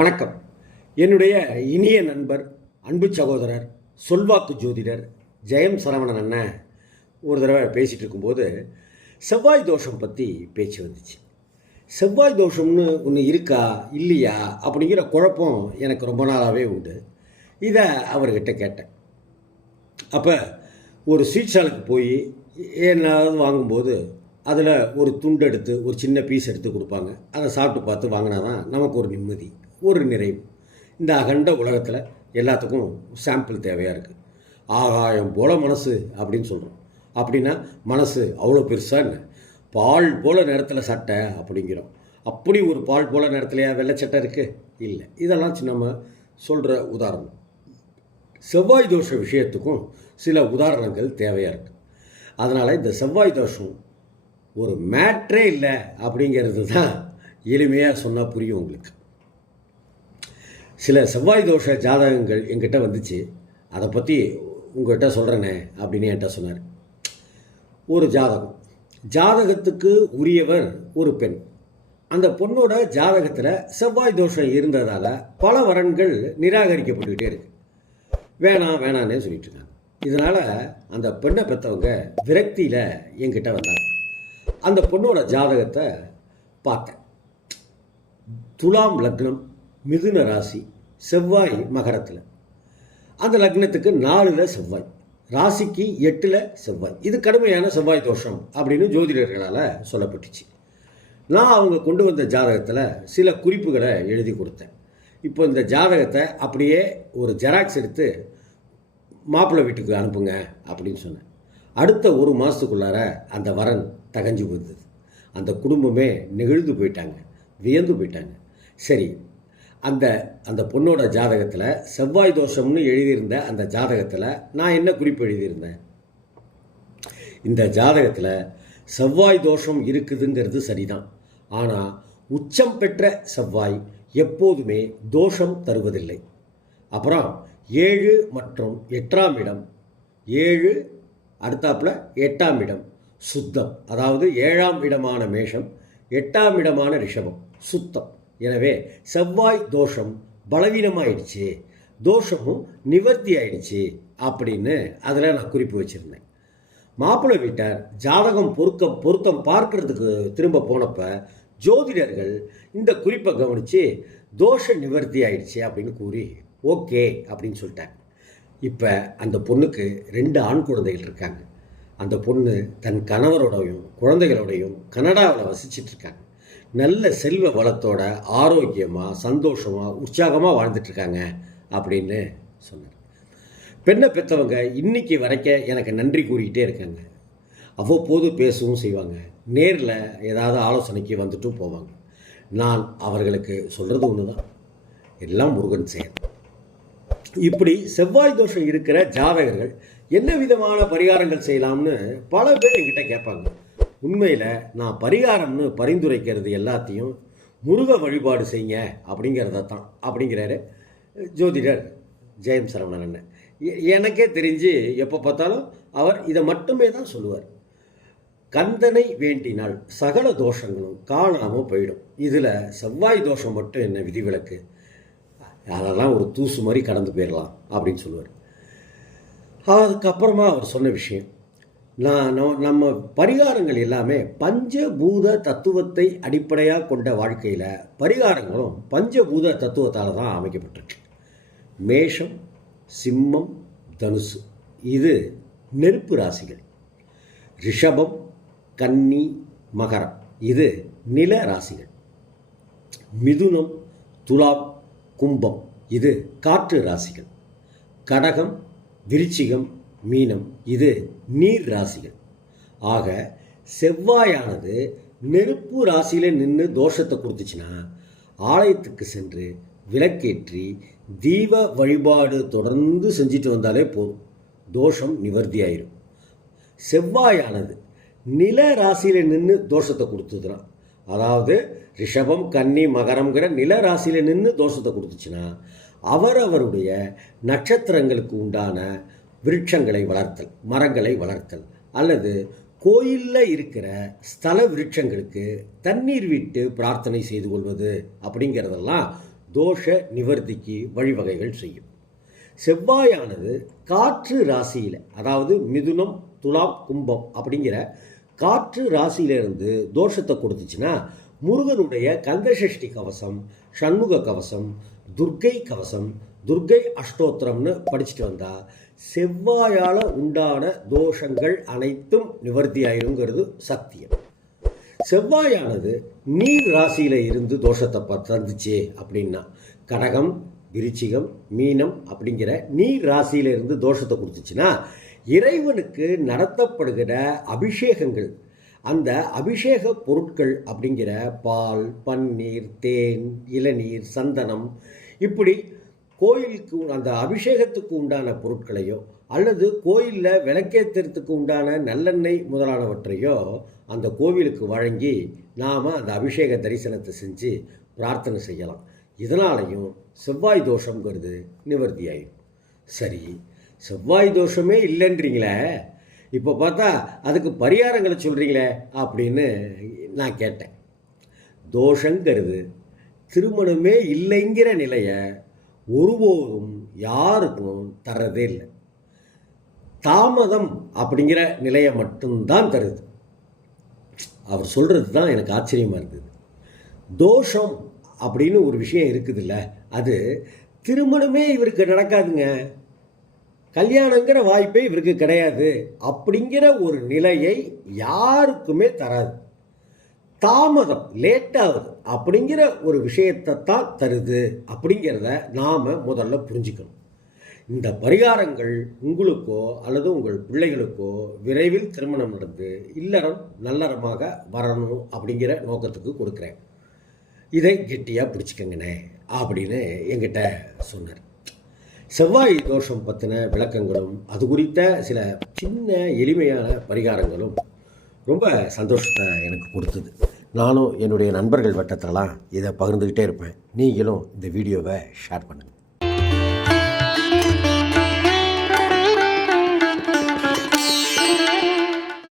வணக்கம். என்னுடைய இனிய நண்பர் அன்பு சகோதரர் சொல்வாக்கு ஜோதிடர் ஜெயம் சரவணன் அண்ணன் ஒரு தடவை பேசிகிட்டு இருக்கும்போது செவ்வாய் தோஷம் பற்றி பேச்சு வந்துச்சு. செவ்வாய் தோஷம்னு ஒன்று இருக்கா இல்லையா அப்படிங்கிற குழப்பம் எனக்கு ரொம்ப நாளாகவே உண்டு. இதை அவர்கிட்ட கேட்டேன். அப்போ ஒரு ஸ்வீட்ஸாலுக்கு போய் என்னாவது வாங்கும்போது அதில் ஒரு துண்டு எடுத்து ஒரு சின்ன பீஸ் எடுத்து கொடுப்பாங்க. அதை சாப்பிட்டு பார்த்து வாங்கினா தான் நமக்கு ஒரு நிம்மதி. ஒரு நிறைவு. இந்த அகண்ட உலகத்தில் எல்லாத்துக்கும் சாம்பிள் தேவையாக இருக்குது ஆகாயம் போல மனசு அப்படின்னு சொல்கிறோம் அப்படின்னா மனசு அவ்வளோ பெருசாக என்ன பால் போல நேரத்தில் சட்டை அப்படிங்கிறோம். அப்படி ஒரு பால் போல நேரத்துலையா வெள்ளை சட்டை இருக்குது இல்லை. இதெல்லாம் நம்ம சொல்கிற உதாரணம். செவ்வாய் தோஷ விஷயத்துக்கும் சில உதாரணங்கள் தேவையாக இருக்குது அதனால் இந்த செவ்வாய் தோஷம் ஒரு மேட்ரே இல்லை அப்படிங்கிறது தான் எளிமையாக சொன்னால் புரியும் உங்களுக்கு. சில செவ்வாய் தோஷ ஜாதகங்கள் என்கிட்ட வந்துச்சு. அதை பற்றி உங்கள்கிட்ட சொல்கிறேனே அப்படின்னு என்கிட்ட சொன்னார். ஒரு ஜாதகம். ஜாதகத்துக்கு உரியவர் ஒரு பெண். அந்த பொண்ணோட ஜாதகத்தில் செவ்வாய் தோஷம் இருந்ததால் பல வரன்கள் நிராகரிக்கப்பட்டுக்கிட்டே இருக்கு. வேணாம் வேணான்னே சொல்லிட்டு இருக்காங்க. இதனால் அந்த பெண்ணை பெற்றவங்க விரக்தியில் என்கிட்ட வந்தாங்க. அந்த பொண்ணோட ஜாதகத்தை பார்த்தேன். துலாம் லக்னம் மிதுன ராசி செவ்வாய் மகரத்தில். அந்த லக்னத்துக்கு நாலில் செவ்வாய் ராசிக்கு எட்டில் செவ்வாய். இது கடுமையான செவ்வாய் தோஷம் அப்படின்னு ஜோதிடர்களால் சொல்லப்பட்டுச்சு. நான் அவங்க கொண்டு வந்த ஜாதகத்தில் சில குறிப்புகளை எழுதி கொடுத்தேன். இப்போ இந்த ஜாதகத்தை அப்படியே ஒரு ஜெராக்ஸ் எடுத்து மாப்பிள்ளை வீட்டுக்கு அனுப்புங்க அப்படின்னு சொன்னேன். அடுத்த ஒரு மாதத்துக்குள்ளார அந்த வரன் தகஞ்சு போயிருந்தது அந்த குடும்பமே நெகிழ்ந்து போயிட்டாங்க வியந்து போயிட்டாங்க. சரி அந்த அந்த பொண்ணோட ஜாதகத்தில் செவ்வாய் தோஷம்னு எழுதியிருந்த அந்த ஜாதகத்தில் நான் என்ன குறிப்பு எழுதியிருந்தேன்? இந்த ஜாதகத்தில் செவ்வாய் தோஷம் இருக்குதுங்கிறது சரிதான். ஆனால் உச்சம் பெற்ற செவ்வாய் எப்போதுமே தோஷம் தருவதில்லை. அப்புறம் ஏழு மற்றும் எட்டாம் இடம் ஏழு அடுத்தாப்புல எட்டாம் இடம் சுத்தம். அதாவது ஏழாம் இடமான மேஷம் எட்டாம் இடமான ரிஷபம் சுத்தம். எனவே செவ்வாய் தோஷம் பலவீனமாயிடுச்சு. தோஷமும் நிவர்த்தி ஆயிடுச்சு அப்படின்னு அதில் நான் குறிப்பு வச்சுருந்தேன். மாப்பிள்ளை வீட்டார் ஜாதகம் பொருக்க பொருத்தம் பார்க்கறதுக்கு திரும்ப போனப்ப ஜோதிடர்கள் இந்த குறிப்பை கவனித்து தோஷ நிவர்த்தி ஆயிடுச்சு அப்படின்னு கூறி ஓகே அப்படின்னு சொல்லிட்டாங்க. இப்போ அந்த பொண்ணுக்கு ரெண்டு ஆண் குழந்தைகள் இருக்காங்க. அந்த பொண்ணு தன் கணவரோடையும் குழந்தைகளோடையும் கனடாவில் வசிச்சிட்ருக்காங்க நல்ல செல்வ வளத்தோட ஆரோக்கியமாக சந்தோஷமாக உற்சாகமாக வாழ்ந்துட்டுருக்காங்க அப்படின்னு சொன்னார். பெண்ணை பெற்றவங்க இன்னைக்கு வரைக்க எனக்கு நன்றி கூறிக்கிட்டே இருக்காங்க. அவ்வப்போது பேசவும் செய்வாங்க. நேரில் ஏதாவது ஆலோசனைக்கு வந்துட்டும் போவாங்க. நான் அவர்களுக்கு சொல்கிறது ஒன்று தான் எல்லாம் முருகன் செயல். இப்படி செவ்வாய் தோஷம் இருக்கிற ஜாதகர்கள் என்ன விதமான பரிகாரங்கள் செய்யலாம்னு பல பேர் என்கிட்ட கேட்பாங்க. உண்மையில் நான் பரிகாரம்னு பரிந்துரைக்கிறது எல்லாத்தையும் முருக வழிபாடு செய்யுங்க அப்படிங்கிறத தான் அப்படிங்கிறாரு ஜோதிடர் ஜெயம் சரவணன். அண்ணன் எனக்கே தெரிஞ்சு எப்போ பார்த்தாலும் அவர் இதை மட்டுமே தான் சொல்லுவார். கந்தனை வேண்டினால் சகல தோஷங்களும் காணாமல் போயிடும். இதில் செவ்வாய் தோஷம் மட்டும் என்ன விதிவிலக்கு? அதெல்லாம் ஒரு தூசு மாதிரி கடந்து போயிடலாம் அப்படின்னு சொல்லுவார். அதுக்கப்புறமா அவர் சொன்ன விஷயம் நம்ம பரிகாரங்கள் எல்லாமே பஞ்சபூத தத்துவத்தை அடிப்படையாக கொண்ட வாழ்க்கையில் பரிகாரங்களும் பஞ்சபூத தத்துவத்தால் தான் அமைக்கப்பட்டிருக்கு. மேஷம் சிம்மம் தனுசு. இது நெருப்பு ராசிகள். ரிஷபம் கன்னி மகரம். இது நில ராசிகள். மிதுனம் துலாம் கும்பம். இது காற்று ராசிகள். கடகம் விருச்சிகம் மீனம். இது நீர் ராசிகள். ஆக செவ்வாயானது நெருப்பு ராசியில் நின்று தோஷத்தை கொடுத்துச்சுன்னா ஆலயத்துக்கு சென்று விளக்கேற்றி தீப வழிபாடு தொடர்ந்து செஞ்சுட்டு வந்தாலே போதும். தோஷம் நிவர்த்தி ஆயிரும் செவ்வாயானது நில ராசியில் நின்று தோஷத்தை கொடுத்ததுன்னா அதாவது ரிஷபம் கன்னி மகரம்ங்கிற நில ராசியில் நின்று தோஷத்தை கொடுத்துச்சுன்னா அவரவருடைய நட்சத்திரங்களுக்கு உண்டான விருட்சங்களை வளர்த்தல் மரங்களை வளர்த்தல். அல்லது கோயிலில் இருக்கிற ஸ்தல விருட்சங்களுக்கு தண்ணீர் விட்டு பிரார்த்தனை செய்து கொள்வது அப்படிங்கிறதெல்லாம் தோஷ நிவர்த்திக்கு வழிவகைகள் செய்யும். செவ்வாயானது காற்று ராசியில் அதாவது மிதுனம் துலாம் கும்பம் அப்படிங்கிற காற்று ராசியிலிருந்து தோஷத்தை கொடுத்துச்சுன்னா முருகனுடைய கந்தசஷ்டி கவசம் சண்முக கவசம் துர்க்கை கவசம் துர்க்கை அஷ்டோத்திரம்னு படிச்சுட்டு வந்தா செவ்வாயால் உண்டான தோஷங்கள் அனைத்தும் நிவர்த்தி ஆயிருங்கிறது சத்தியம். செவ்வாயானது நீர் ராசியில் இருந்து தோஷத்தை ப- தந்துச்சு அப்படின்னா கடகம் விருச்சிகம் மீனம் அப்படிங்கிற நீர் ராசியில் இருந்து தோஷத்தை கொடுத்துச்சுன்னா இறைவனுக்கு நடத்தப்படுகிற அபிஷேகங்கள் அந்த அபிஷேக பொருட்கள் அப்படிங்கிற பால் பன்னீர் தேன் இளநீர் சந்தனம் இப்படி கோயிலுக்கு அந்த அபிஷேகத்துக்கு உண்டான பொருட்களையோ அல்லது கோயிலில் விளக்கேற்றுறதுக்கு உண்டான நல்லெண்ணெய் முதலானவற்றையோ அந்த கோவிலுக்கு வழங்கி நாம் அந்த அபிஷேக தரிசனத்தை செஞ்சு பிரார்த்தனை செய்யலாம். இதனாலையும் செவ்வாய் தோஷங்கிறது நிவர்த்தியாயிடும் சரி செவ்வாய் தோஷமே இல்லைன்றீங்களே இப்போ பார்த்தா அதுக்கு பரிகாரங்களை சொல்கிறீங்களே அப்படின்னு நான் கேட்டேன். தோஷங்கிறது திருமணமே இல்லைங்கிற நிலையை ஒருபோதும் யாருக்கும் தர்றதே இல்லை. தாமதம் அப்படிங்கிற நிலையை மட்டும்தான் தருது. அவர் சொல்கிறது தான் எனக்கு ஆச்சரியமாக இருந்தது. தோஷம் அப்படின்னு ஒரு விஷயம் இருக்குதுல்ல அது திருமணமே இவருக்கு நடக்காதுங்க. கல்யாணங்கிற வாய்ப்பே இவருக்கு கிடையாது அப்படிங்கிற ஒரு நிலையை யாருக்குமே தராது. தாமதம் லேட்டாகுது அப்படிங்கிற ஒரு விஷயத்தை தான் தருது. அப்படிங்கிறத நாம் முதல்ல புரிஞ்சுக்கணும். இந்த பரிகாரங்கள் உங்களுக்கோ அல்லது உங்கள் பிள்ளைகளுக்கோ விரைவில் திருமணம் நடந்து இல்லறம் நல்லறமாக வரணும் அப்படிங்கிற நோக்கத்துக்கு கொடுக்குறேன். இதை கெட்டியாக பிடிச்சிக்கங்கண்ணே அப்படின்னு என்கிட்ட சொன்னார். செவ்வாய் தோஷம் பற்றின விளக்கங்களும் அது குறித்த சில சின்ன எளிமையான பரிகாரங்களும் ரொம்ப சந்தோஷத்தை எனக்கு கொடுத்தது. நானும் என்னுடைய நண்பர்கள் வட்டத்தெல்லாம் இதை பகிர்ந்துக்கிட்டே இருப்பேன். நீங்களும் இந்த வீடியோவை ஷேர் பண்ணுங்கள்